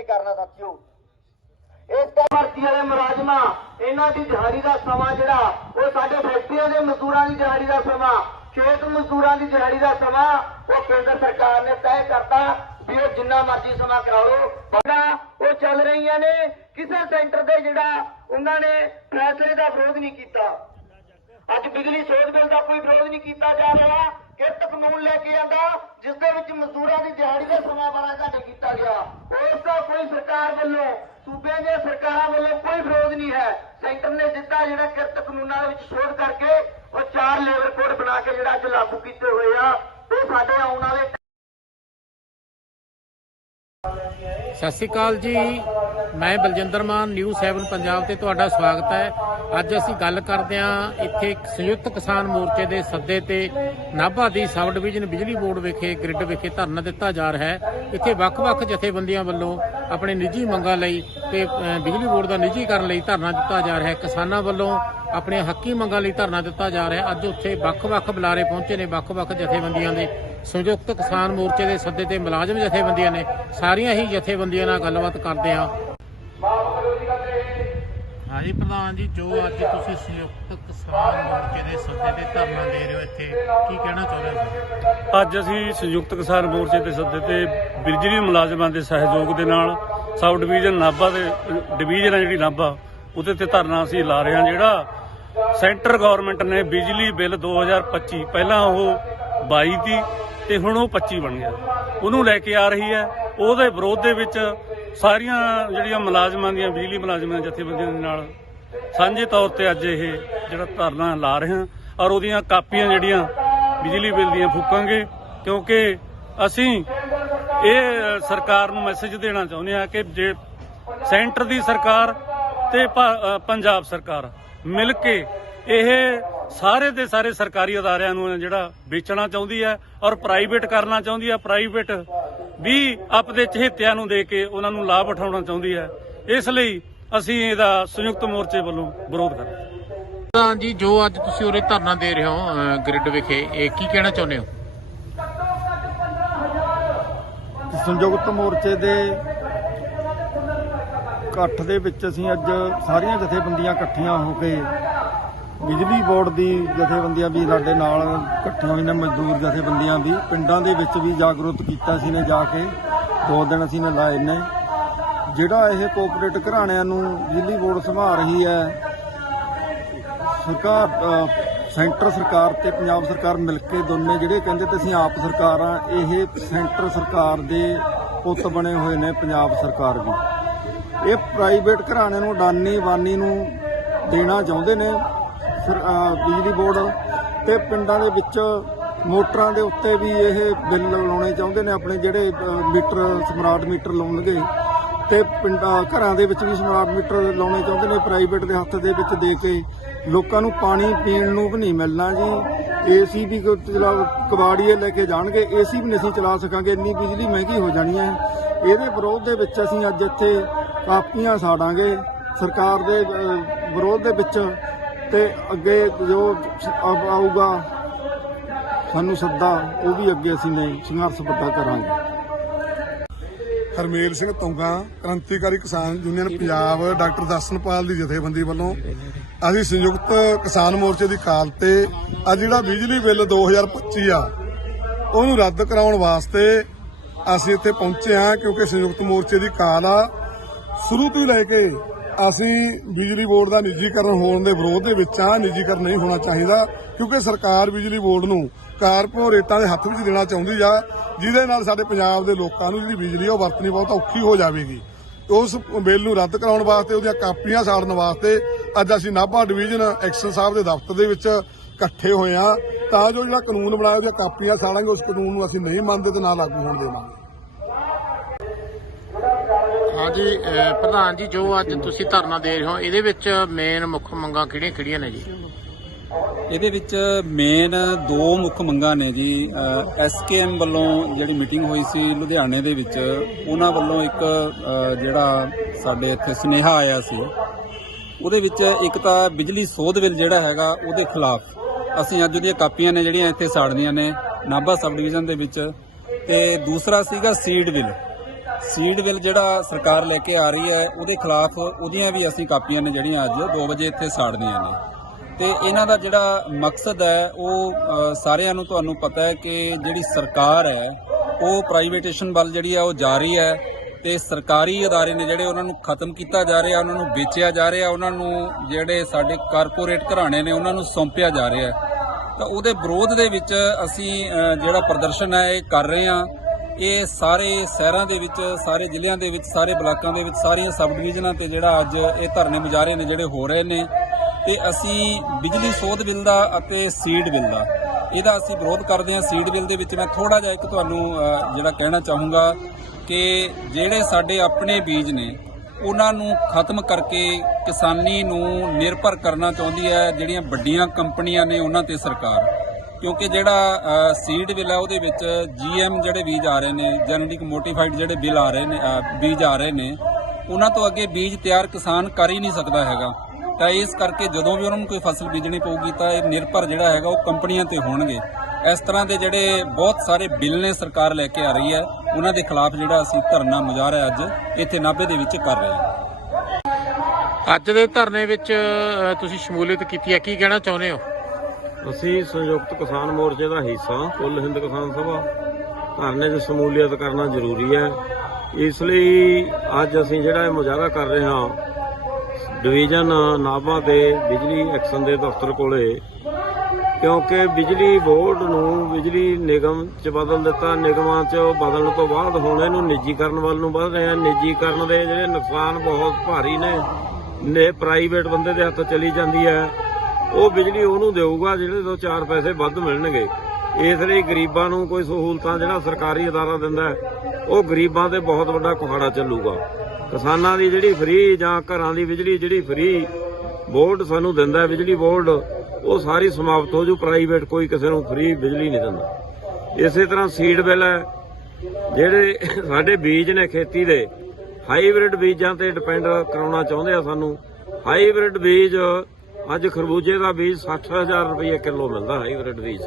ਸਾਡੇ ਕਰਨਾ ਸਾਥੀਓ। ਇਸ ਦਾ ਭਰਤੀ ਵਾਲੇ ਮੁਲਾਜ਼ਮਾਂ, ਇਹਨਾਂ ਦੀ ਦਿਹਾੜੀ ਦਾ ਸਮਾਂ ਜਿਹੜਾ, ਉਹ ਸਾਡੇ ਫੈਕਟਰੀਆਂ ਦੇ ਮਜ਼ਦੂਰਾਂ ਦੀ ਦਿਹਾੜੀ ਦਾ ਸਮਾਂ, ਖੇਤ ਮਜ਼ਦੂਰਾਂ ਦੀ ਦਿਹਾੜੀ ਦਾ ਸਮਾਂ, ਉਹ ਕੇਂਦਰ ਸਰਕਾਰ ਨੇ ਤੈਅ ਕਰਤਾ ਵੀ ਉਹ ਜਿੰਨਾ ਮਰਜ਼ੀ ਸਮਾਂ ਕਰਾ ਲਓ ਬੜਾ ਉਹ ਚੱਲ ਰਹੀਆਂ ਨੇ, ਕਿਸੇ ਸੈਂਟਰ ਦੇ ਜਿਹੜਾ ਉਹਨਾਂ ਨੇ ਫੈਸਲੇ ਦਾ ਵਿਰੋਧ ਨਹੀਂ ਕੀਤਾ। ਅੱਜ ਬਿਜਲੀ ਸੋਧ ਬਿੱਲ ਦਾ ਕੋਈ ਵਿਰੋਧ ਨਹੀਂ ਕੀਤਾ ਜਾ ਰਿਹਾ। ਕਿਰਤ ਕਾਨੂੰਨ ਲੈ ਕੇ ਆਂਦਾ, ਜਿਸ ਦੇ ਵਿੱਚ ਮਜ਼ਦੂਰਾਂ ਦੀ ਦਿਹਾੜੀ ਦਾ ਸਮਾਂ ਬੜਾ ਘੱਟ ਕੀਤਾ ਗਿਆ। ਉਸ ਦਾ ਕੋਈ ਸਰਕਾਰ ਵੱਲੋਂ, ਸੂਬੇ ਦੀਆਂ ਸਰਕਾਰਾਂ ਵੱਲੋਂ ਕੋਈ ਵਿਰੋਧ ਨਹੀਂ ਹੈ। ਸੈਂਟਰ ਨੇ ਦਿੱਤਾ ਜਿਹੜਾ ਕਿਰਤ ਕਾਨੂੰਨਾਂ ਦੇ ਵਿੱਚ ਸੋਧ ਕਰਕੇ, ਉਹ ਚਾਰ ਲੇਬਰ ਕੋਡ ਬਣਾ ਕੇ ਜਿਹੜਾ ਅੱਜ ਲਾਗੂ ਕੀਤੇ ਹੋਏ ਆ, ਉਹ ਸਾਡੇ ਆਉਣ ਵਾਲੇ ਸਤਿ ਸ਼੍ਰੀ ਅਕਾਲ ਜੀ। ਮੈਂ ਬਲਜਿੰਦਰ ਮਾਨ ਨਿਊਜ਼ 7 ਪੰਜਾਬ ਤੇ ਤੁਹਾਡਾ ਸਵਾਗਤ ਹੈ। ਅੱਜ ਅਸੀਂ ਗੱਲ ਕਰਦੇ ਹਾਂ ਇੱਥੇ ਸੰਯੁਕਤ ਕਿਸਾਨ ਮੋਰਚੇ ਦੇ ਸੱਦੇ ਤੇ ਨਾਭਾ ਦੀ ਸਬ ਡਿਵੀਜ਼ਨ ਬਿਜਲੀ ਬੋਰਡ ਵਿਖੇ, ਗ੍ਰਿਡ ਵਿਖੇ ਧਰਨਾ ਦਿੱਤਾ ਜਾ ਰਿਹਾ ਹੈ। ਇੱਥੇ ਵੱਖ-ਵੱਖ ਜਥੇਬੰਦੀਆਂ ਵੱਲੋਂ ਆਪਣੇ ਨਿੱਜੀ ਮੰਗਾਂ ਲਈ ਤੇ ਬਿਜਲੀ ਬੋਰਡ ਦਾ ਨਿੱਜੀਕਰਨ ਲਈ ਧਰਨਾ ਦਿੱਤਾ ਜਾ ਰਿਹਾ ਹੈ। ਕਿਸਾਨਾਂ ਵੱਲੋਂ ਆਪਣੇ ਹੱਕੀ ਮੰਗਾਂ ਲਈ ਧਰਨਾ ਦਿੱਤਾ ਜਾ ਰਿਹਾ ਅੱਜ ਉੱਥੇ ਵੱਖ-ਵੱਖ ਬੁਲਾਰੇ ਪਹੁੰਚੇ ਨੇ, ਵੱਖ-ਵੱਖ ਜਥੇਬੰਦੀਆਂ ਦੇ। ਸੰਯੁਕਤ ਕਿਸਾਨ ਮੋਰਚੇ ਦੇ ਸੱਦੇ ਤੇ ਮੁਲਾਜ਼ਮ ਜਥੇਬੰਦੀਆਂ ਨੇ ਸਾਰੀਆਂ ਹੀ ਜਥੇਬੰਦੀਆਂ ਨਾਲ ਗੱਲਬਾਤ ਕਰਦੇ ਹਾਂ। ਹਾਂਜੀ, ਪ੍ਰਧਾਨ ਜੀ, ਜੋ ਅੱਜ ਤੁਸੀਂ ਸੰਯੁਕਤ ਕਿਸਾਨ ਮੋਰਚੇ ਦੇ ਸੱਦੇ ਤੇ ਧਰਨਾ ਦੇ ਰਹੇ ਹੋ ਇੱਥੇ, ਕੀ ਕਹਿਣਾ ਚਾਹੁੰਦੇ ਹੋ? ਅੱਜ ਅਸੀਂ ਸੰਯੁਕਤ ਕਿਸਾਨ ਮੋਰਚੇ ਦੇ ਸੱਦੇ ਤੇ ਬਿਜਲੀ ਮੁਲਾਜ਼ਮਾਂ ਦੇ ਸਹਿਯੋਗ ਦੇ ਨਾਲ ਸਬ ਡਿਵੀਜ਼ਨ ਨਾਭਾ ਦੇ, ਡਿਵੀਜ਼ਨ ਹੈ ਜਿਹੜੀ ਨਾਭਾ, ਉਹਦੇ ਤੇ ਧਰਨਾ ਅਸੀਂ ਲਾ ਰਹੇ ਹਾਂ ਜਿਹੜਾ ਸੈਂਟਰ ਗਵਰਨਮੈਂਟ ਨੇ ਬਿਜਲੀ ਬਿੱਲ 2025 ਪਹਿਲਾਂ ਉਹ 22 ਦੀ ਤੇ ਹੁਣ ਉਹ 25 ਬਣ ਗਿਆ। ਉਹਨੂੰ ਲੈ ਕੇ ਆ ਰਹੀ ਹੈ। ਉਹਦੇ ਵਿਰੋਧ ਦੇ ਵਿੱਚ ਸਾਰੀਆਂ ਜਿਹੜੀਆਂ ਮੁਲਾਜ਼ਮਾਂ ਦੀਆਂ, ਬਿਜਲੀ ਮੁਲਾਜ਼ਮਾਂ ਦੀਆਂ ਜਥੇਬੰਦੀਆਂ ਦੇ ਨਾਲ ਸਾਂਝੇ ਤੌਰ ਤੇ ਅੱਜ ਇਹ ਜਿਹੜਾ ਧਰਨਾ ਲਾ ਰਹੇ ਹਾਂ ਔਰ ਉਹਦੀਆਂ ਕਾਪੀਆਂ ਜਿਹੜੀਆਂ ਬਿਜਲੀ ਬਿੱਲ ਦੀਆਂ ਫੂਕਾਂਗੇ, ਕਿਉਂਕਿ ਅਸੀਂ ਇਹ ਸਰਕਾਰ ਨੂੰ ਮੈਸੇਜ ਦੇਣਾ ਚਾਹੁੰਦੇ ਹਾਂ ਕਿ ਜੇ ਸੈਂਟਰ ਦੀ ਸਰਕਾਰ ਤੇ ਪੰਜਾਬ ਸਰਕਾਰ ਮਿਲ ਕੇ ਇਹ ਸਾਰੇ ਦੇ ਸਾਰੇ ਸਰਕਾਰੀ ਅਦਾਰਿਆਂ ਨੂੰ ਜਿਹੜਾ ਵੇਚਣਾ ਚਾਹੁੰਦੀ ਹੈ ਔਰ ਪ੍ਰਾਈਵੇਟ ਕਰਨਾ ਚਾਹੁੰਦੀ ਹੈ ਪ੍ਰਾਈਵੇਟ ਵੀ ਆਪਦੇ ਚਹੇਤਿਆਂ ਨੂੰ ਦੇ ਕੇ ਉਹਨਾਂ ਨੂੰ ਲਾਭ ਉਠਾਉਣਾ ਚਾਹੁੰਦੀ ਹੈ। ਇਸ ਲਈ ਅਸੀਂ ਇਹਦਾ ਸੰਯੁਕਤ ਮੋਰਚੇ ਵੱਲੋਂ ਵਿਰੋਧ ਕਰਦੇ ਹਾਂ। ਜੀ ਜੋ ਅੱਜ ਤੁਸੀਂ ਉਰੇ ਧਰਨਾ ਦੇ ਰਹੇ ਹੋ ਅ, ਗ੍ਰਿਡ ਵਿਖੇ ਇਹ ਕੀ ਕਹਿਣਾ ਚਾਹੁੰਦੇ ਹੋ? ਸੰਯੁਕਤ ਮੋਰਚੇ ਦੇ ਇਕੱਠ ਦੇ ਵਿੱਚ ਅਸੀਂ ਅੱਜ ਸਾਰੀਆਂ ਜਥੇਬੰਦੀਆਂ ਇਕੱਠੀਆਂ ਹੋ ਕੇ ਬਿਜਲੀ ਬੋਰਡ ਦੀ ਜਥੇਬੰਦੀਆਂ ਵੀ ਸਾਡੇ ਨਾਲ ਇਕੱਠੀਆਂ ਹੋਈਆਂ ਮਜ਼ਦੂਰ ਜਥੇਬੰਦੀਆਂ ਵੀ। ਪਿੰਡਾਂ ਦੇ ਵਿੱਚ ਵੀ ਜਾਗਰੂਕ ਕੀਤਾ ਸੀ ਨੇ ਜਾ ਕੇ। ਦੋ ਦਿਨ ਅਸੀਂ ਨੇ ਲਾਏ ਨੇ। ਜਿਹੜਾ ਇਹ ਕੋਆਪਰੇਟ ਘਰਾਣਿਆਂ ਨੂੰ ਬਿਜਲੀ ਬੋਰਡ ਸੰਭਾਲ ਰਹੀ ਹੈ, ਸਰਕਾਰ ਸੈਂਟਰ ਸਰਕਾਰ ਤੇ ਪੰਜਾਬ ਸਰਕਾਰ ਮਿਲ ਕੇ ਦੋਨੇ ਜਿਹੜੇ ਕਹਿੰਦੇ ਤੇ ਅਸੀਂ ਆਪ ਸਰਕਾਰ ਆ ਇਹ ਸੈਂਟਰ ਸਰਕਾਰ ਦੇ ਪੁੱਤ ਬਣੇ ਹੋਏ ਨੇ ਪੰਜਾਬ ਸਰਕਾਰ ਵੀ। ਇਹ ਪ੍ਰਾਈਵੇਟ ਘਰਾਣੇ ਨੂੰ ਅਡਾਨੀ ਵਾਨੀ ਨੂੰ ਦੇਣਾ ਚਾਹੁੰਦੇ ਨੇ ਸਰ- ਬਿਜਲੀ ਬੋਰਡ ਤੇ ਪਿੰਡਾਂ ਦੇ ਵਿੱਚ ਮੋਟਰਾਂ ਦੇ ਉੱਤੇ ਵੀ ਇਹ ਬਿੱਲ ਲਾਉਣੇ ਚਾਹੁੰਦੇ ਨੇ ਆਪਣੇ ਜਿਹੜੇ ਮੀਟਰ ਸਮਾਰਟ ਮੀਟਰ ਲਾਉਣਗੇ ਤੇ ਪਿੰਡਾਂ ਘਰਾਂ ਦੇ ਵਿੱਚ ਵੀ ਸਮਾਰਟ ਮੀਟਰ ਲਾਉਣੇ ਚਾਹੁੰਦੇ ਨੇ ਪ੍ਰਾਈਵੇਟ ਦੇ ਹੱਥ ਦੇ ਵਿੱਚ ਦੇ ਕੇ। ਲੋਕਾਂ ਨੂੰ ਪਾਣੀ ਪੀਣ ਨੂੰ ਵੀ ਨਹੀਂ ਮਿਲਣਾ ਜੀ। ਏਸੀ ਵੀ ਚਲਾ ਕਬਾੜੀਏ ਲੈ ਕੇ ਜਾਣਗੇ ਏਸੀ ਵੀ ਨਹੀਂ ਅਸੀਂ ਚਲਾ ਸਕਾਂਗੇ, ਇੰਨੀ ਬਿਜਲੀ ਮਹਿੰਗੀ ਹੋ ਜਾਣੀ ਹੈ। ਇਹਦੇ ਵਿਰੋਧ ਦੇ ਵਿੱਚ ਅਸੀਂ ਅੱਜ ਇੱਥੇ ਕਾਪੀਆਂ ਸਾੜਾਂਗੇ, ਸਰਕਾਰ ਦੇ ਵਿਰੋਧ ਦੇ ਵਿੱਚ ਤੇ ਅੱਗੇ ਜੋ ਆਊਗਾ, ਸਾਨੂੰ ਸੱਦਾ, ਉਹ ਵੀ ਅੱਗੇ ਅਸੀਂ ਨਹੀਂ, ਸੰਘਰਸ਼ ਵੱਡਾ ਕਰਾਂਗੇ। ਹਰਮੇਲ ਸਿੰਘ ਤੋਂਗਾ, ਕ੍ਰਾਂਤੀਕਾਰੀ ਕਿਸਾਨ ਯੂਨੀਅਨ ਪੰਜਾਬ, ਡਾਕਟਰ ਦਰਸ਼ਨਪਾਲ ਦੀ ਜਥੇਬੰਦੀ ਵੱਲੋਂ ਅਸੀਂ ਸੰਯੁਕਤ ਕਿਸਾਨ ਮੋਰਚੇ ਦੀ ਕਾਲ ਤੇ ਅੱਜ ਜਿਹੜਾ ਬਿਜਲੀ ਬਿੱਲ 2025 ਆ, ਉਹਨੂੰ ਰੱਦ ਕਰਾਉਣ ਵਾਸਤੇ ਅਸੀਂ ਇੱਥੇ ਪਹੁੰਚੇ ਹਾਂ ਕਿਉਂਕਿ ਸੰਯੁਕਤ ਮੋਰਚੇ ਦੀ ਕਾਲ ਆ। ਸ਼ੁਰੂ ਤੋਂ ਲੈ ਕੇ ਅਸੀਂ ਬਿਜਲੀ ਬੋਰਡ ਦਾ ਨਿੱਜੀਕਰਨ ਹੋਣ ਦੇ ਵਿਰੋਧ ਦੇ ਵਿੱਚ ਆ, ਨਿੱਜੀਕਰਨ ਨਹੀਂ ਹੋਣਾ ਚਾਹੀਦਾ ਕਿਉਂਕਿ ਸਰਕਾਰ ਬਿਜਲੀ ਬੋਰਡ ਨੂੰ ਕਾਰਪੋਰੇਟਾਂ ਦੇ ਹੱਥ ਵਿੱਚ ਦੇਣਾ ਚਾਹੁੰਦੀ ਆ, ਜਿਹਦੇ ਨਾਲ ਸਾਡੇ ਪੰਜਾਬ ਦੇ ਲੋਕਾਂ ਨੂੰ ਜਿਹੜੀ ਬਿਜਲੀ ਉਹ ਵਰਤਣੀ ਬਹੁਤ ਔਖੀ ਹੋ ਜਾਵੇਗੀ। ਉਸ ਬਿੱਲ ਨੂੰ ਰੱਦ ਕਰਾਉਣ ਵਾਸਤੇ, ਉਹਦੀਆਂ ਕਾਪੀਆਂ ਸਾੜਨ ਵਾਸਤੇ ਅੱਜ ਅਸੀਂ ਨਾਭਾ ਡਿਵੀਜ਼ਨ ਐਕਸ਼ਨ ਸਾਹਿਬ ਦੇ ਦਫ਼ਤਰ ਦੇ ਵਿੱਚ ਇਕੱਠੇ ਹੋਏ ਆ। ਤਾਂ ਜੋ ਜਿਹੜਾ ਕਾਨੂੰਨ ਬਣਾਇਆ, ਉਹਦੀਆਂ ਕਾਪੀਆਂ ਸਾੜਾਂਗੇ, ਉਸ ਕਾਨੂੰਨ ਨੂੰ ਅਸੀਂ ਨਹੀਂ ਮੰਨਦੇ ਤੇ ਨਾ ਲਾਗੂ ਹੋਣ ਦੇਵਾਂਗੇ। ਹਾਂਜੀ ਪ੍ਰਧਾਨ ਜੀ, ਜੋ ਅੱਜ ਤੁਸੀਂ ਧਰਨਾ ਦੇ ਰਹੇ ਹੋ, ਇਹਦੇ ਵਿੱਚ ਮੇਨ ਮੁੱਖ ਮੰਗਾਂ ਕਿਹੜੀਆਂ ਕਿਹੜੀਆਂ ਨੇ ਜੀ? ਇਹਦੇ ਵਿੱਚ ਮੇਨ ਦੋ ਮੁੱਖ ਮੰਗਾਂ ਨੇ ਜੀ ਐਸਕੇਐਮ ਵੱਲੋਂ ਜਿਹੜੀ ਮੀਟਿੰਗ ਹੋਈ ਸੀ ਲੁਧਿਆਣੇ ਦੇ ਵਿੱਚ, ਉਹਨਾਂ ਵੱਲੋਂ ਇੱਕ ਜਿਹੜਾ ਸਾਡੇ ਇੱਥੇ ਸੁਨੇਹਾ ਆਇਆ ਸੀ। ਉਹਦੇ ਵਿੱਚ ਇੱਕ ਤਾਂ ਬਿਜਲੀ ਸੋਧ ਬਿੱਲ ਜਿਹੜਾ ਹੈਗਾ ਉਹਦੇ ਖਿਲਾਫ ਅਸੀਂ ਅੱਜ ਉਹਦੀਆਂ ਕਾਪੀਆਂ ਨੇ ਜਿਹੜੀਆਂ ਇੱਥੇ ਸਾੜਨੀਆਂ ਨੇ, ਨਾਭਾ ਸਬ ਡਿਵੀਜ਼ਨ ਦੇ ਵਿੱਚ। ਤੇ ਦੂਸਰਾ ਸੀਗਾ ਸੀਡ ਬਿੱਲ। ਸੀਡ ਬਿੱਲ ਜਿਹੜਾ ਸਰਕਾਰ ਲੈ ਕੇ ਆ ਰਹੀ ਹੈ, ਉਹਦੇ ਖਿਲਾਫ ਉਹਦੀਆਂ ਵੀ ਅਸੀਂ ਕਾਪੀਆਂ ਨੇ ਜਿਹੜੀਆਂ ਅੱਜ 2 ਵਜੇ ਇੱਥੇ ਸਾੜਨੀਆਂ ਨੇ। ਤੇ ਇਹਨਾਂ ਦਾ ਜਿਹੜਾ ਮਕਸਦ ਹੈ, ਉਹ ਸਾਰਿਆਂ ਨੂੰ ਤੁਹਾਨੂੰ ਪਤਾ ਹੈ ਕਿ ਜਿਹੜੀ ਸਰਕਾਰ ਹੈ, ਉਹ ਪ੍ਰਾਈਵੇਟੇਸ਼ਨ ਵੱਲ ਜਿਹੜੀ ਹੈ, ਉਹ ਜਾ ਰਹੀ ਹੈ ਤੇ ਸਰਕਾਰੀ ਅਦਾਰੇ ਨੇ ਜਿਹੜੇ ਉਹਨਾਂ ਨੂੰ ਖਤਮ ਕੀਤਾ ਜਾ ਰਿਹਾ, ਉਹਨਾਂ ਨੂੰ ਵੇਚਿਆ ਜਾ ਰਿਹਾ, ਉਹਨਾਂ ਨੂੰ ਜਿਹੜੇ ਸਾਡੇ ਕਾਰਪੋਰੇਟ ਘਰਾਣੇ ਨੇ, ਉਹਨਾਂ ਨੂੰ ਸੌਂਪਿਆ ਜਾ ਰਿਹਾ ਤਾਂ ਉਹਦੇ ਵਿਰੋਧ ਦੇ ਵਿੱਚ ਅਸੀਂ ਜਿਹੜਾ ਪ੍ਰਦਰਸ਼ਨ ਹੈ, ਇਹ ਕਰ ਰਹੇ ਹਾਂ। ਇਹ ਸਾਰੇ ਸ਼ਹਿਰਾਂ ਦੇ ਵਿੱਚ, ਸਾਰੇ ਜ਼ਿਲ੍ਹਿਆਂ ਦੇ ਵਿੱਚ, ਸਾਰੇ ਬਲਾਕਾਂ ਦੇ ਵਿੱਚ, ਸਾਰੀਆਂ ਸਬ ਡਿਵੀਜ਼ਨਾਂ ਤੇ ਜਿਹੜਾ ਅੱਜ ਇਹ ਧਰਨੇ ਮੁਜ਼ਾਹਰੇ ਨੇ ਜਿਹੜੇ ਹੋ ਰਹੇ ਨੇ ਤੇ ਅਸੀਂ ਬਿਜਲੀ ਸੋਧ ਬਿੱਲ ਦਾ ਅਤੇ ਸੀਡ ਬਿੱਲ ਦਾ, ਇਹਦਾ ਅਸੀਂ ਵਿਰੋਧ ਕਰਦੇ ਹਾਂ। ਸੀਡ ਬਿੱਲ ਦੇ ਵਿੱਚ ਮੈਂ ਥੋੜਾ ਜਿਹਾ ਇੱਕ ਤੁਹਾਨੂੰ ਜਿਹੜਾ ਕਹਿਣਾ ਚਾਹੂੰਗਾ ਕਿ ਜਿਹੜੇ ਸਾਡੇ ਆਪਣੇ ਬੀਜ ਨੇ, ਉਹਨਾਂ ਨੂੰ ਖਤਮ ਕਰਕੇ ਕਿਸਾਨੀ ਨੂੰ ਨਿਰਭਰ ਕਰਨਾ ਚਾਹੁੰਦੀ ਹੈ, ਜਿਹੜੀਆਂ ਵੱਡੀਆਂ ਕੰਪਨੀਆਂ ਨੇ ਉਹਨਾਂ ਤੇ ਸਰਕਾਰ। ਕਿਉਂਕਿ ਜਿਹੜਾ ਸੀਡ ਬਿੱਲ ਹੈ, ਉਹਦੇ ਵਿੱਚ ਜੀਐਮ ਜਿਹੜੇ ਬੀਜ ਆ ਰਹੇ ਨੇ ਜੈਨੇਟਿਕ ਮੋਡੀਫਾਈਡ ਜਿਹੜੇ ਬਿੱਲ ਆ ਰਹੇ ਨੇ ਬੀਜ ਆ ਰਹੇ ਨੇ, ਉਹਨਾਂ ਤੋਂ ਅੱਗੇ ਬੀਜ ਤਿਆਰ ਕਿਸਾਨ ਕਰ ਹੀ ਨਹੀਂ ਸਕਦਾ ਹੈਗਾ। ਤਾਂ ਇਸ ਕਰਕੇ ਜਦੋਂ ਵੀ ਉਹਨਾਂ ਨੂੰ ਕੋਈ ਫਸਲ ਬੀਜਣੀ ਪਊਗੀ ਤਾਂ ਇਹ ਨਿਰਭਰ ਜਿਹੜਾ ਹੈਗਾ ਉਹ ਕੰਪਨੀਆਂ ਤੇ ਹੋਣਗੇ। ਇਸ ਤਰ੍ਹਾਂ ਦੇ ਜਿਹੜੇ ਬਹੁਤ ਸਾਰੇ ਬਿੱਲ ਨੇ ਸਰਕਾਰ ਲੈ ਕੇ ਆ ਰਹੀ ਹੈ ਉਹਨਾਂ ਦੇ ਖਿਲਾਫ ਜਿਹੜਾ ਅਸੀਂ ਧਰਨਾ ਮੁਜ਼ਾਹਰਾ ਅੱਜ ਇੱਥੇ ਨਾਭੇ ਦੇ ਵਿੱਚ ਕਰ ਰਹੇ ਹਾਂ। ਅੱਜ ਦੇ ਧਰਨੇ ਵਿੱਚ ਤੁਸੀਂ ਸ਼ਮੂਲੀਅਤ ਕੀਤੀ ਹੈ ਕੀ ਕਹਿਣਾ ਚਾਹੁੰਦੇ ਹੋ? ਅਸੀਂ ਸੰਯੁਕਤ ਕਿਸਾਨ ਮੋਰਚੇ ਦਾ ਹਿੱਸਾ ਕੁੱਲ ਹਿੰਦ ਕਿਸਾਨ ਸਭਾ। ਧਰਨੇ 'ਚ ਸ਼ਮੂਲੀਅਤ ਕਰਨਾ ਜ਼ਰੂਰੀ ਹੈ। ਇਸ ਲਈ ਅੱਜ ਅਸੀਂ ਜਿਹੜਾ ਇਹ ਮੁਜ਼ਾਹਰਾ ਕਰ ਰਹੇ ਹਾਂ ਡਿਵੀਜ਼ਨ, ਨਾਭਾ ਦੇ ਬਿਜਲੀ ਐਕਸ਼ਨ ਦੇ ਦਫ਼ਤਰ ਕੋਲੇ, ਕਿਉਂਕਿ ਬਿਜਲੀ ਬੋਰਡ ਨੂੰ ਬਿਜਲੀ ਨਿਗਮ 'ਚ ਬਦਲ ਦਿੱਤਾ। ਨਿਗਮਾਂ 'ਚ ਬਦਲਣ ਤੋਂ ਬਾਅਦ ਹੁਣ ਇਹਨੂੰ ਨਿੱਜੀਕਰਨ ਵੱਲ ਨੂੰ ਵਧ ਰਹੇ ਆ। ਨਿੱਜੀਕਰਨ ਦੇ ਜਿਹੜੇ ਨੁਕਸਾਨ ਬਹੁਤ ਭਾਰੀ ਨੇ ਨੇ ਪ੍ਰਾਈਵੇਟ ਬੰਦੇ ਦੇ ਹੱਥ ਚਲੀ ਜਾਂਦੀ ਹੈ। ਉਹ ਬਿਜਲੀ ਉਹਨੂੰ ਦੇਊਗਾ, ਜਿਹੜੇ ਤੋਂ ਚਾਰ ਪੈਸੇ ਵੱਧ ਮਿਲਣਗੇ। ਇਸ ਲਈ ਗਰੀਬਾਂ ਨੂੰ ਕੋਈ ਸਹੂਲਤਾਂ ਜਿਹੜਾ ਸਰਕਾਰੀ ਅਦਾਰਾ ਦਿੰਦਾ ਉਹ ਗਰੀਬਾਂ ਤੇ ਬਹੁਤ ਵੱਡਾ ਕੁਹਾੜਾ ਚੱਲੂਗਾ। ਕਿਸਾਨਾਂ ਦੀ ਜਿਹੜੀ ਫ੍ਰੀ ਜਾਂ ਘਰਾਂ ਦੀ ਬਿਜਲੀ ਜਿਹੜੀ ਫ੍ਰੀ ਬੋਰਡ ਸਾਨੂੰ ਦਿੰਦਾ ਬਿਜਲੀ ਬੋਰਡ ਉਹ ਸਾਰੀ ਸਮਾਪਤ ਹੋ ਜੂ ਪ੍ਰਾਈਵੇਟ ਕੋਈ ਕਿਸੇ ਨੂੰ ਫ੍ਰੀ ਬਿਜਲੀ ਨਹੀਂ ਦਿੰਦਾ। ਇਸੇ ਤਰ੍ਹਾਂ ਸੀਡ ਬਿੱਲ ਹੈ, ਜਿਹੜੇ ਸਾਡੇ ਬੀਜ ਨੇ ਖੇਤੀ ਦੇ ਹਾਈਬ੍ਰਿਡ ਬੀਜਾਂ ਤੇ ਡਿਪੈਂਡ ਕਰਾਉਣਾ ਚਾਹੁੰਦੇ ਆ ਸਾਨੂੰ। ਹਾਈਬ੍ਰਿਡ ਬੀਜ, ਅੱਜ ਖਰਬੂਜੇ ਦਾ ਬੀਜ 60000 ਰੁਪਏ ਕਿਲੋ ਮਿਲਦਾ ਹਾਈਬ੍ਰਿਡ ਬੀਜ।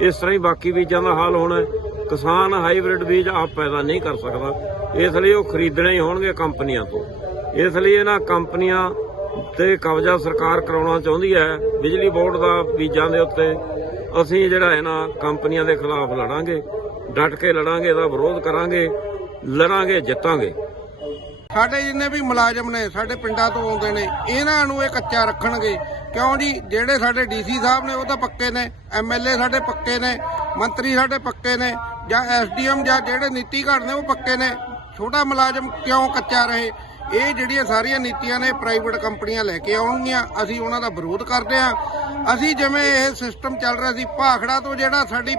ਇਸ ਤਰ੍ਹਾਂ ਹੀ ਬਾਕੀ ਬੀਜਾਂ ਦਾ ਹਾਲ ਹੋਣਾ ਕਿਸਾਨ ਹਾਈਬ੍ਰਿਡ ਬੀਜ ਆਪ ਪੈਦਾ ਨਹੀਂ ਕਰ ਸਕਦਾ। ਇਸ ਲਈ ਉਹ ਖਰੀਦਣੇ ਹੀ ਹੋਣਗੇ ਕੰਪਨੀਆਂ ਤੋਂ। ਇਸ ਲਈ ਇਹਨਾਂ ਕੰਪਨੀਆਂ ਤੇ ਕਬਜ਼ਾ ਸਰਕਾਰ ਕਰਾਉਣਾ ਚਾਹੁੰਦੀ ਹੈ। ਬਿਜਲੀ ਬੋਰਡ ਦਾ ਬੀਜਾਂ ਦੇ ਉੱਤੇ ਅਸੀਂ ਜਿਹੜਾ ਇਹਨਾਂ ਕੰਪਨੀਆਂ ਦੇ ਖਿਲਾਫ ਲੜਾਂਗੇ, ਡਟ ਕੇ ਲੜਾਂਗੇ, ਇਹਦਾ ਵਿਰੋਧ ਕਰਾਂਗੇ, ਲੜਾਂਗੇ, ਜਿੱਤਾਂਗੇ। ਸਾਡੇ ਜਿੰਨੇ ਵੀ ਮੁਲਾਜ਼ਮ ਨੇ, ਸਾਡੇ ਪਿੰਡਾਂ ਤੋਂ ਆਉਂਦੇ ਨੇ, ਇਹਨਾਂ ਨੂੰ ਇਹ ਕੱਚਾ ਰੱਖਣਗੇ। ਕਿਉਂ ਜੀ? ਜਿਹੜੇ ਸਾਡੇ ਡੀਸੀ ਸਾਹਿਬ ਨੇ, ਉਹ ਤਾਂ ਪੱਕੇ ਨੇ, ਐਮਐਲਏ ਸਾਡੇ ਪੱਕੇ ਨੇ, ਮੰਤਰੀ ਸਾਡੇ ਪੱਕੇ ਨੇ ਜਾਂ ਐਸਡੀਐਮ ਜਾਂ ਜਿਹੜੇ ਨੀਤੀ ਘੜ ਨੇ ਉਹ ਪੱਕੇ ਨੇ। ਛੋਟਾ ਮੁਲਾਜ਼ਮ ਕਿਉਂ ਕੱਚਾ ਰਹੇ? ਇਹ ਜਿਹੜੀਆਂ ਸਾਰੀਆਂ ਨੀਤੀਆਂ ਨੇ ਪ੍ਰਾਈਵੇਟ ਕੰਪਨੀਆਂ ਲੈ ਕੇ ਆਉਣਗੀਆਂ। ਅਸੀਂ ਉਹਨਾਂ ਦਾ ਵਿਰੋਧ ਕਰਦੇ ਹਾਂ। ਅਸੀਂ ਜਿਵੇਂ ਇਹ ਸਿਸਟਮ ਚੱਲ ਰਿਹਾ ਸੀ, ਭਾਖੜਾ ਤੋਂ ਜਿਹੜਾ ਸਾਡੀ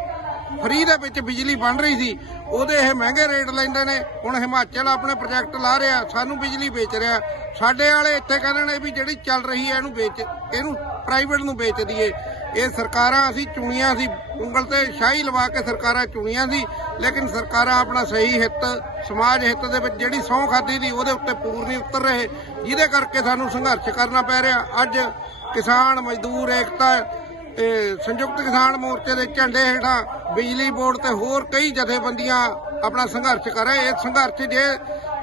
ਫਰੀ ਦੇ ਵਿੱਚ ਬਿਜਲੀ ਬਣ ਰਹੀ ਸੀ, ਉਹਦੇ ਇਹ ਮਹਿੰਗੇ ਰੇਟ ਲੈਂਦੇ ਨੇ। ਹੁਣ ਹਿਮਾਚਲ ਆਪਣੇ ਪ੍ਰੋਜੈਕਟ ਲਾ ਰਿਹਾ, ਸਾਨੂੰ ਬਿਜਲੀ ਵੇਚ ਰਿਹਾ। ਸਾਡੇ ਵਾਲੇ ਇੱਥੇ ਕਹਿੰਦੇ ਨੇ ਵੀ ਜਿਹੜੀ ਚੱਲ ਰਹੀ ਹੈ, ਇਹਨੂੰ ਵੇਚ, ਇਹਨੂੰ ਪ੍ਰਾਈਵੇਟ ਨੂੰ ਵੇਚ ਦਈਏ। ਇਹ ਸਰਕਾਰਾਂ ਅਸੀਂ ਚੁਣੀਆਂ ਸੀ, ਉਂਗਲ ਤੇ ਸ਼ਾਹੀ ਲਵਾ ਕੇ ਸਰਕਾਰਾਂ ਚੁਣੀਆਂ ਸੀ, ਲੇਕਿਨ ਸਰਕਾਰਾਂ ਆਪਣਾ ਸਹੀ ਹਿੱਤ, ਸਮਾਜ ਹਿੱਤ ਦੇ ਵਿੱਚ ਜਿਹੜੀ ਸਹੁੰ ਖਾਦੀ ਦੀ ਉਹਦੇ ਉੱਤੇ ਪੂਰ ਨਹੀਂ ਉਤਰ ਰਹੇ, ਜਿਹਦੇ ਕਰਕੇ ਸਾਨੂੰ ਸੰਘਰਸ਼ ਕਰਨਾ ਪੈ ਰਿਹਾ। ਅੱਜ ਕਿਸਾਨ ਮਜ਼ਦੂਰ ਏਕਤਾ ਇਹ ਸੰਯੁਕਤ ਕਿਸਾਨ ਮੋਰਚੇ ਦੇ ਝੰਡੇ ਹੇਠਾਂ ਬਿਜਲੀ ਬੋਰਡ ਤੇ ਹੋਰ ਕਈ ਜਥੇਬੰਦੀਆਂ ਆਪਣਾ ਸੰਘਰਸ਼ ਕਰ ਰਹੇ, ਇਹ ਸੰਘਰਸ਼ ਜੇ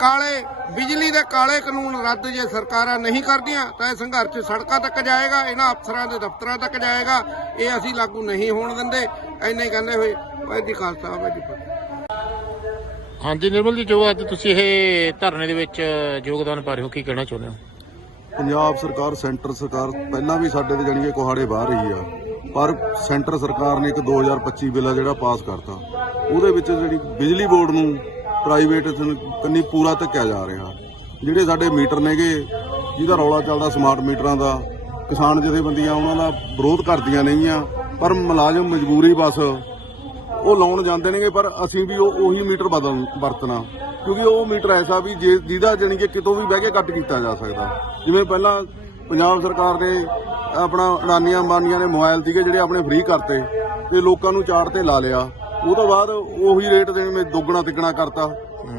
ਕਾਲੇ ਬਿਜਲੀ ਦੇ ਕਾਲੇ ਕਾਨੂੰਨ ਰੱਦ ਜੇ ਸਰਕਾਰਾਂ ਨਹੀਂ ਕਰਦੀਆਂ ਤਾਂ ਇਹ ਸੰਘਰਸ਼ ਸੜਕਾਂ ਤੱਕ ਜਾਏਗਾ ਇਹਨਾਂ ਅਫਸਰਾਂ ਦੇ ਦਫ਼ਤਰਾਂ ਤੱਕ ਜਾਏਗਾ ਇਹ ਅਸੀਂ ਲਾਗੂ ਨਹੀਂ ਹੋਣ ਦਿੰਦੇ। ਐਨੇ ਕਹਿੰਦੇ ਹੋਏ ਵਾਹਿਗੁਰੂ ਜੀ ਖਾਲਸਾ ਵਾਹਿਗੁਰੂ ਜੀ ਫਤਿਹ। ਹਾਂਜੀ ਨਿਰਮਲ ਜੀ ਜੋ ਅੱਜ ਤੁਸੀਂ ਇਹ ਧਰਨੇ ਦੇ ਵਿੱਚ ਯੋਗਦਾਨ ਪਾ ਰਹੇ ਹੋ ਕੀ ਕਹਿਣਾ ਚਾਹੁੰਦੇ ਹੋ? ਪੰਜਾਬ ਸਰਕਾਰ ਸੈਂਟਰ ਸਰਕਾਰ ਪਹਿਲਾਂ ਵੀ ਸਾਡੇ ਤੇ ਜਾਣੀ ਕਿ ਕੁਹਾੜੇ ਬਾਹ ਰਹੀ ਆ ਪਰ ਸੈਂਟਰ ਸਰਕਾਰ ਨੇ ਇੱਕ 2025 ਬਿੱਲ ਆ ਜਿਹੜਾ ਪਾਸ ਕਰਤਾ। ਉਹਦੇ ਵਿੱਚ ਜਿਹੜੀ ਬਿਜਲੀ ਬੋਰਡ ਨੂੰ ਪ੍ਰਾਈਵੇਟ ਕੰਨੀ ਪੂਰਾ ਧੱਕਿਆ ਜਾ ਰਿਹਾ। ਜਿਹੜੇ ਸਾਡੇ ਮੀਟਰ ਨੇਗੇ, ਜਿਹਦਾ ਰੌਲਾ ਚੱਲਦਾ ਸਮਾਰਟ ਮੀਟਰਾਂ ਦਾ, ਕਿਸਾਨ ਜਥੇਬੰਦੀਆਂ ਉਹਨਾਂ ਦਾ ਵਿਰੋਧ ਕਰਦੀਆਂ ਨਹੀਂਆਂ ਪਰ ਮੁਲਾਜ਼ਮ ਮਜਬੂਰੀ ਬਸ ਉਹ ਲਾਉਣ ਜਾਂਦੇ ਨੇਗੇ, ਪਰ ਅਸੀਂ ਵੀ ਉਹ ਉਹੀ ਮੀਟਰ ਬਦਲ ਵਰਤਣਾ। ਕਿਉਂਕਿ ਉਹ ਮੀਟਰ ਐਸਾ ਵੀ ਜੇ ਜਿਹਦਾ ਜਾਣੀ ਕਿ ਕਿਤੋਂ ਵੀ ਬਹਿ ਕੇ ਕੱਟ ਕੀਤਾ ਜਾ ਸਕਦਾ। ਜਿਵੇਂ ਪਹਿਲਾਂ ਪੰਜਾਬ ਸਰਕਾਰ ਨੇ ਆਪਣਾ ਅਡਾਨੀਆਂ ਅੰਬਾਨੀਆਂ ਨੇ ਮੋਬਾਈਲ ਸੀਗੇ, ਜਿਹੜੇ ਆਪਣੇ ਫ੍ਰੀ ਕਰਤੇ, ਤੇ ਲੋਕਾਂ ਨੂੰ ਚਾਰ ਤੇ ਲਾ ਲਿਆ। ਉਹ ਤੋਂ ਬਾਅਦ ਉਹੀ ਰੇਟ ਦੇ ਵਿੱਚ ਦੁੱਗਣਾ ਤਿੱਗਣਾ ਕਰਤਾ।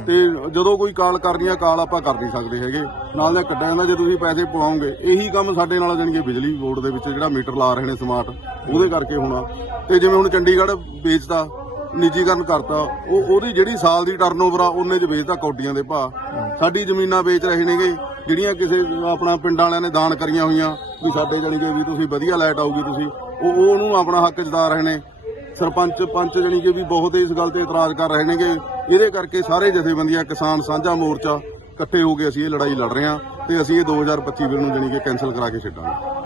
ਤੇ ਜਦੋਂ ਕੋਈ ਕਾਲ ਕਰਨੀ ਆ, ਕਾਲ ਆਪਾਂ ਕਰ ਨਹੀਂ ਸਕਦੇ ਹੈਗੇ। ਨਾਲ ਦਾ ਕੱਢਿਆ ਜਾਂਦਾ, ਜੇ ਤੁਸੀਂ ਪੈਸੇ ਪਵਾਉਂਗੇ ਇਹੀ ਕੰਮ ਸਾਡੇ ਨਾਲ ਜਾਣੀ ਕਿ ਬਿਜਲੀ ਬੋਰਡ ਦੇ ਵਿੱਚ ਜਿਹੜਾ ਮੀਟਰ ਲਾ ਰਹੇ ਨੇ ਸਮਾਰਟ ਉਹਦੇ ਕਰਕੇ ਹੋਣਾ। ਤੇ ਜਿਵੇਂ ਹੁਣ ਚੰਡੀਗੜ੍ਹ ਵੇਚਦਾ ਨਿੱਜੀਕਰਨ ਕਰਤਾ, ਉਹ ਉਹਦੀ ਜਿਹੜੀ ਸਾਲ ਦੀ ਟਰਨਓਵਰ ਆ, ਉਹਨੇ ਚ ਵੇਚਦਾ ਕੌਡੀਆਂ ਦੇ ਭਾਅ। ਸਾਡੀ ਜ਼ਮੀਨਾਂ ਵੇਚ ਰਹੇ ਨੇਗੇ, ਜਿਹੜੀਆਂ ਕਿਸੇ ਆਪਣਾ ਪਿੰਡਾਂ ਵਾਲਿਆਂ ਨੇ ਦਾਨ ਕਰੀਆਂ ਹੋਈਆਂ, ਵੀ ਸਾਡੇ ਜਾਣੀ ਕਿ ਵੀ ਤੁਸੀਂ ਵਧੀਆ ਲਾਈਟ ਆਊਗੀ ਤੁਸੀਂ, ਉਹ ਉਹ ਉਹਨੂੰ ਆਪਣਾ ਹੱਕ ਜਤਾ ਰਹੇ ਨੇ। ਸਰਪੰਚ ਪੰਚ ਜਾਣੀ ਕਿ ਵੀ ਬਹੁਤ ਇਸ ਗੱਲ ਤੇ ਇਤਰਾਜ਼ ਕਰ ਰਹੇ ਨੇਗੇ। ਇਹਦੇ ਕਰਕੇ ਸਾਰੇ ਜਥੇਬੰਦੀਆਂ, ਕਿਸਾਨ ਸਾਂਝਾ ਮੋਰਚਾ ਇਕੱਠੇ ਹੋ ਕੇ ਅਸੀਂ ਇਹ ਲੜਾਈ ਲੜ ਰਹੇ ਹਾਂ ਤੇ ਅਸੀਂ ਇਹ 2025 ਬਿੱਲ ਨੂੰ ਜਾਣੀ ਕਿ ਕੈਨਸਲ ਕਰਾ ਕੇ ਛੱਡਾਂਗੇ।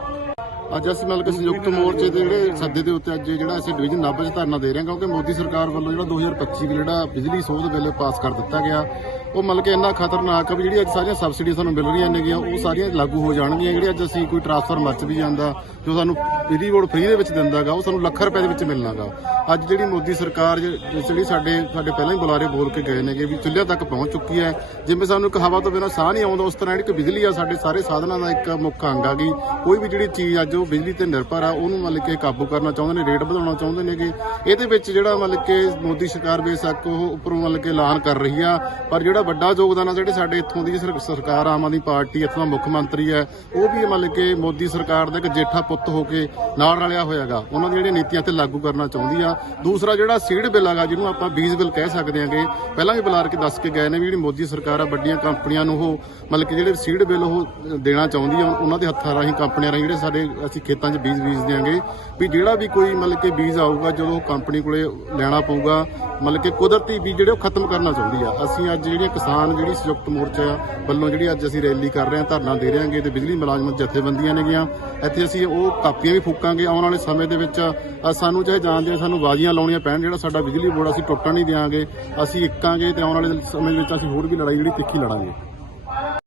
ਅੱਜ ਅਸੀਂ ਮਤਲਬ ਕਿ ਸੰਯੁਕਤ ਮੋਰਚੇ ਦੇ ਜਿਹੜੇ ਸੱਦੇ ਦੇ ਉੱਤੇ ਅੱਜ ਜਿਹੜਾ ਅਸੀਂ ਡਿਵੀਜ਼ਨ ਨਾਭਾ 'ਚ ਧਰਨਾ ਦੇ ਰਹੇ ਹਾਂ, ਕਿਉਂਕਿ ਮੋਦੀ ਸਰਕਾਰ ਵੱਲੋਂ ਜਿਹੜਾ 2025 ਦਾ ਜਿਹੜਾ ਬਿਜਲੀ ਸੋਧ ਬਿੱਲ ਪਾਸ ਕਰ ਦਿੱਤਾ ਗਿਆ, ਉਹ ਮਤਲਬ ਕਿ ਇੰਨਾ ਖਤਰਨਾਕ ਆ ਵੀ ਜਿਹੜੀ ਅੱਜ ਸਾਰੀਆਂ ਸਬਸਿਡੀਆਂ ਸਾਨੂੰ ਮਿਲ ਰਹੀਆਂ ਨੇਗੀਆਂ, ਉਹ ਸਾਰੀਆਂ ਲਾਗੂ ਹੋ ਜਾਣਗੀਆਂ, ਜਿਹੜੇ ਅੱਜ ਅਸੀਂ ਕੋਈ ਟ੍ਰਾਂਸਫਰ ਮੱਚ ਵੀ ਜਾਂਦਾ, ਜੋ ਸਾਨੂੰ ਬਿਜਲੀ ਬੋਰਡ ਫ੍ਰੀ ਦੇ ਵਿੱਚ ਦਿੰਦਾਗਾ ਉਹ ਸਾਨੂੰ ਲੱਖ ਰੁਪਏ ਦੇ ਵਿੱਚ ਮਿਲਣਾਗਾ ਅੱਜ ਜਿਹੜੀ ਮੋਦੀ ਸਰਕਾਰ ਜਿਹੜੀ ਸਾਡੇ ਸਾਡੇ ਪਹਿਲਾਂ ਹੀ ਬੁਲਾਰੇ ਬੋਲ ਕੇ ਗਏ ਨੇਗੇ ਵੀ ਚੁੱਲ੍ਹਿਆਂ ਤੱਕ ਪਹੁੰਚ ਚੁੱਕੀ ਹੈ, ਜਿਵੇਂ ਸਾਨੂੰ ਇੱਕ ਹਵਾ ਤੋਂ ਬਿਨਾਂ ਸਾਹ ਨਹੀਂ ਆਉਂਦਾ, ਉਸ ਤਰ੍ਹਾਂ ਜਿਹੜੀ ਕਿ ਬਿਜਲੀ ਆ, ਸਾਡੇ ਸਾਰੇ ਸਾਧਨਾਂ ਦਾ ਇੱਕ ਮੁੱਖ ਅੰਗ ਆ ਗਈ ਕੋਈ ਵੀ ਜਿਹੜੀ ਚੀਜ਼ ਅੱਜ ਜੋ ਬਿਜਲੀ ਤੇ ਨਿਰਭਰ ਆ, ਉਹਨੂੰ ਮਤਲਬ ਕਿ ਕਾਬੂ ਕਰਨਾ ਚਾਹੁੰਦੇ ਨੇ, ਰੇਟ ਵਧਾਉਣਾ ਚਾਹੁੰਦੇ ਨੇਗੇ। ਇਹਦੇ ਵਿੱਚ ਜਿਹੜਾ ਮਤਲਬ ਕਿ ਮੋਦੀ ਸਰਕਾਰ ਬੇਸ਼ੱਕ ਉਹ ਉੱਪਰੋਂ ਮਤਲਬ ਕਿ ਐਲਾਨ ਕਰ ਰਹੀ ਆ, ਪਰ ਜਿਹੜਾ ਵੱਡਾ ਯੋਗਦਾਨ ਆ, ਜਿਹੜੇ ਸਾਡੇ ਇੱਥੋਂ ਦੀ ਸਰ- ਸਰਕਾਰ, ਆਮ ਆਦਮੀ ਪਾਰਟੀ, ਇੱਥੋਂ ਦਾ ਮੁੱਖ ਮੰਤਰੀ ਹੈ, ਉਹ ਵੀ ਮਤਲਬ ਕਿ ਮੋਦੀ ਸਰਕਾਰ ਦਾ ਇੱਕ ਜੇਠਾ ਪੁੱਤ ਹੋ ਕੇ ਨਾਲ ਰਲਿਆ ਹੋਇਆਗਾ। ਉਹਨਾਂ ਦੀਆਂ ਜਿਹੜੀਆਂ ਨੀਤੀਆਂ ਤੇ ਲਾਗੂ ਕਰਨਾ ਚਾਹੁੰਦੀ ਆ। ਦੂਸਰਾ ਜਿਹੜਾ ਸੀਡ ਬਿੱਲ ਹੈਗਾ, ਜਿਹਨੂੰ ਆਪਾਂ ਬੀਜ ਬਿੱਲ ਕਹਿ ਸਕਦੇ ਹਾਂਗੇ, ਪਹਿਲਾਂ ਵੀ ਬੁਲਾਰ ਕੇ ਦੱਸ ਕੇ ਗਏ ਨੇ ਵੀ ਜਿਹੜੀ ਮੋਦੀ ਸਰਕਾਰ ਆ, ਵੱਡੀਆਂ ਕੰਪਨੀਆਂ ਨੂੰ ਉਹ ਮਤਲਬ ਕਿ ਜਿਹੜੇ ਸੀਡ ਬਿੱਲ ਉਹ ਦੇਣਾ ਚਾਹੁੰਦੀ ਆ, ਉਹਨਾਂ ਦੇ ਹੱਥਾਂ ਰਾਹੀਂ, ਕੰਪਨੀਆਂ ਰਾਹੀਂ ਜਿਹੜੇ ਸਾਡੇ ਅਸੀਂ ਖੇਤਾਂ 'ਚ ਬੀਜ ਬੀਜ ਦਿਆਂਗੇ ਵੀ ਜਿਹੜਾ ਵੀ ਕੋਈ ਮਤਲਬ ਕਿ ਬੀਜ ਆਊਗਾ, ਜਦੋਂ ਕੰਪਨੀ ਕੋਲੇ ਲੈਣਾ ਪਊਗਾ, ਮਤਲਬ ਕਿ ਕੁਦਰਤੀ ਬੀਜ ਜਿਹੜੇ ਉਹ ਖਤਮ ਕਰਨਾ ਚਾਹੁੰਦੀ ਆ। ਅਸੀਂ ਅੱਜ ਜਿਹੜੀਆਂ ਕਿਸਾਨ ਜਿਹੜੀ ਸੰਯੁਕਤ ਮੋਰਚਾ ਵੱਲੋਂ ਜਿਹੜੀ ਅੱਜ ਅਸੀਂ ਰੈਲੀ ਕਰ ਰਹੇ ਹਾਂ, ਧਰਨਾ ਦੇ ਰਹੇ ਹਾਂਗੇ ਤੇ ਬਿਜਲੀ ਮੁਲਾਜ਼ਮ ਜਥੇਬੰਦੀਆਂ ਨੇਗੀਆਂ। ਇੱਥੇ ਅਸੀਂ ਉਹ ਕਾਪੀਆਂ ਵੀ ਫੂਕਾਂਗੇ। ਆਉਣ ਵਾਲੇ ਸਮੇਂ ਦੇ ਵਿੱਚ ਸਾਨੂੰ ਚਾਹੇ ਜਾਣਦੇ ਸਾਨੂੰ ਬਾਜ਼ੀਆਂ ਲਾਉਣੀਆਂ ਪੈਣ, ਜਿਹੜਾ ਸਾਡਾ ਬਿਜਲੀ ਬੋਰਡ ਅਸੀਂ ਟੁੱਟਣ ਨਹੀਂ ਦਿਆਂਗੇ, ਅਸੀਂ ਇੱਕਾਂਗੇ ਤੇ ਆਉਣ ਵਾਲੇ ਸਮੇਂ ਦੇ ਵਿੱਚ ਅਸੀਂ ਹੋਰ ਵੀ ਲੜਾਈ ਜਿਹੜੀ ਤਿੱਖੀ ਲੜਾਂਗੇ।